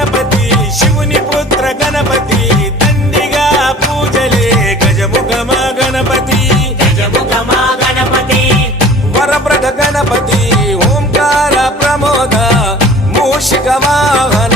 గణపతి శివుని పుత్ర గణపతి దండిగా పూజలే గజముఖమా గణపతి గజముఖమా గణపతి వరప్రద గణపతి ఓంకార ప్రమోద మూషిక వాహన